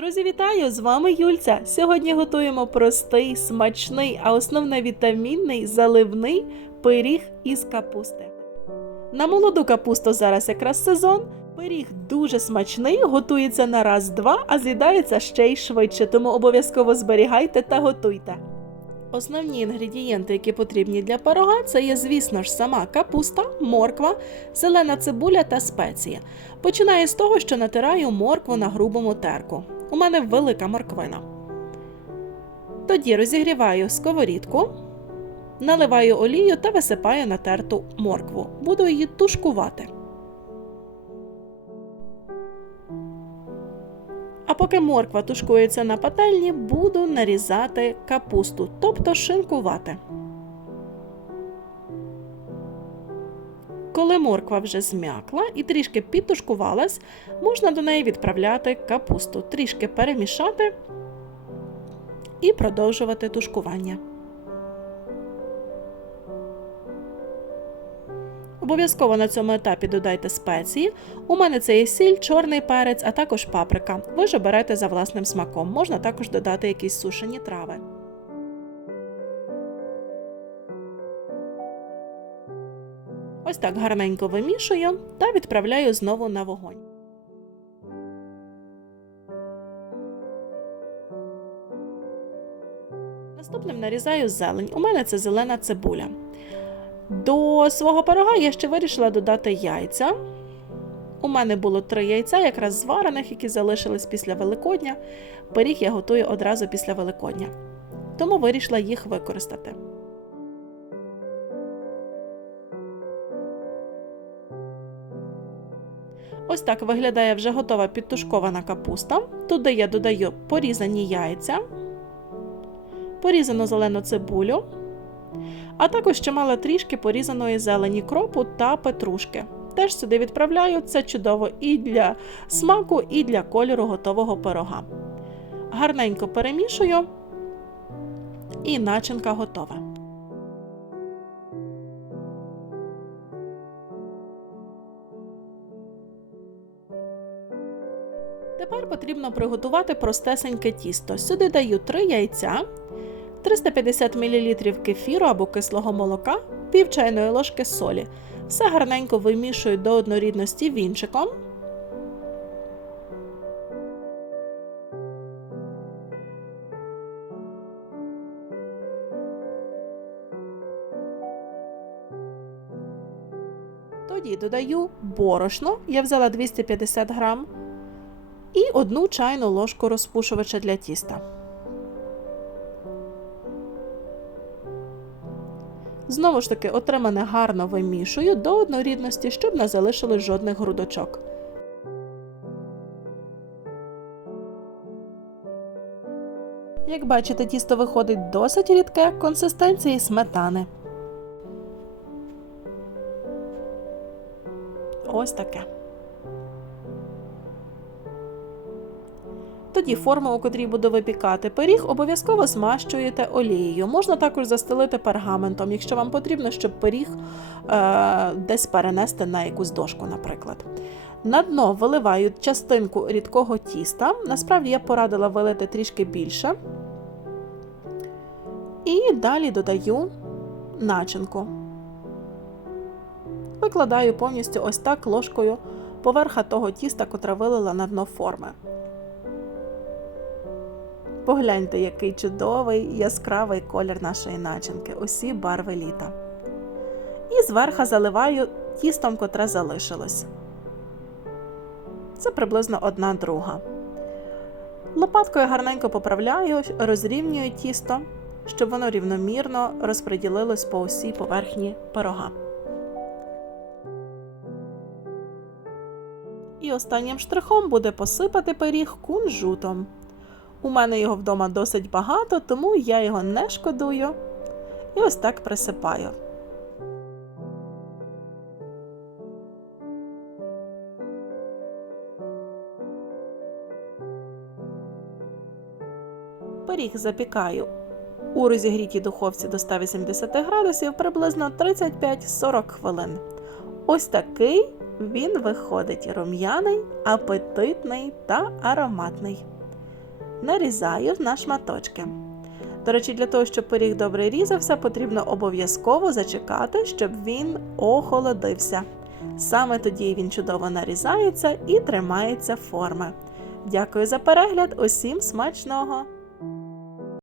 Друзі, вітаю! З вами Юльця. Сьогодні готуємо простий, смачний, а основне вітамінний заливний пиріг із капусти. На молоду капусту зараз якраз сезон. Пиріг дуже смачний, готується на раз-два, а з'їдається ще й швидше, тому обов'язково зберігайте та готуйте. Основні інгредієнти, які потрібні для пирога, це є, звісно ж, сама капуста, морква, зелена цибуля та спеції. Починаю з того, що натираю моркву на грубому терку. У мене велика морквина. Тоді розігріваю сковорідку, наливаю олію та висипаю натерту моркву. Буду її тушкувати. А поки морква тушкується на пательні, буду нарізати капусту, тобто шинкувати. Коли морква вже зм'якла і трішки підтушкувалась, можна до неї відправляти капусту, трішки перемішати і продовжувати тушкування. Обов'язково на цьому етапі додайте спеції. У мене це є сіль, чорний перець, а також паприка. Ви ж оберете за власним смаком. Можна також додати якісь сушені трави. Ось так гарненько вимішую та відправляю знову на вогонь. Наступним нарізаю зелень. У мене це зелена цибуля. До свого пирога я ще вирішила додати яйця. У мене було три яйця, якраз зварених, які залишились після Великодня. Пиріг я готую одразу після Великодня. Тому вирішила їх використати. Ось так виглядає вже готова підтушкована капуста. Туди я додаю порізані яйця, порізану зелену цибулю, а також чимало трішки порізаної зелені кропу та петрушки. Теж сюди відправляю це чудово і для смаку, і для кольору готового пирога. Гарненько перемішую, і начинка готова. Тепер потрібно приготувати простесеньке тісто. Сюди даю 3 яйця, 350 мл кефіру або кислого молока, пів чайної ложки солі. Все гарненько вимішую до однорідності вінчиком. Тоді додаю борошно, я взяла 250 грам, і одну чайну ложку розпушувача для тіста. Знову ж таки, отримане гарно вимішую до однорідності, щоб не залишилось жодних грудочок. Як бачите, тісто виходить досить рідке консистенції сметани. Ось таке. Тоді форму, у котрій буду випікати пиріг, обов'язково змащуєте олією. Можна також застелити пергаментом, якщо вам потрібно, щоб пиріг е, десь перенести на якусь дошку, наприклад. На дно виливаю частинку рідкого тіста. Насправді я порадила вилити трішки більше. І далі додаю начинку. Викладаю повністю ось так ложкою поверха того тіста, котре вилила на дно форми. Погляньте, який чудовий яскравий колір нашої начинки, усі барви літа. І зверху заливаю тістом, котре залишилось. Це приблизно одна друга. Лопаткою гарненько поправляю, розрівнюю тісто, щоб воно рівномірно розподілилось по усій поверхні пирога. І останнім штрихом буде посипати пиріг кунжутом. У мене його вдома досить багато, тому я його не шкодую і ось так присипаю. Пиріг запікаю у розігрітій духовці до 180 градусів приблизно 35-40 хвилин. Ось такий він виходить рум'яний, апетитний та ароматний. Нарізаю на шматочки. До речі, для того, щоб пиріг добре різався, потрібно обов'язково зачекати, щоб він охолодився. Саме тоді він чудово нарізається і тримається форми. Дякую за перегляд, усім смачного!